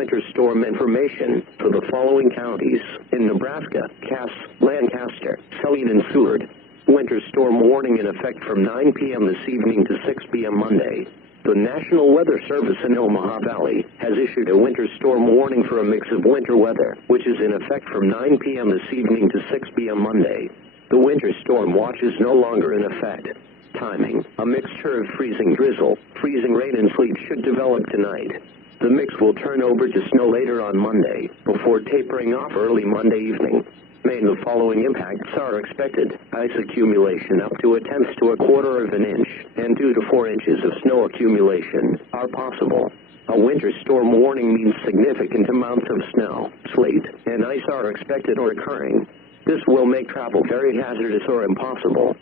winter storm information for the following counties in Nebraska: Cass, Lancaster, Saline, and Seward. Winter storm warning in effect from 9 p.m. this evening to 6 p.m. Monday. The National Weather Service in Omaha Valley has issued a winter storm warning for a mix of winter weather, which is in effect from 9 p.m. this evening to 6 p.m. Monday. The winter storm watch is no longer in effect. Timing: a mixture of freezing drizzle, freezing rain, and sleet should develop tonight. The mix will turn over to snow later on Monday, before tapering off early Monday evening. The following impacts are expected: ice accumulation up to 1/10 to 1/4 of an inch, and 2 to 4 inches of snow accumulation are possible. A winter storm warning means significant amounts of snow, sleet, and ice are expected or occurring. This will make travel very hazardous or impossible.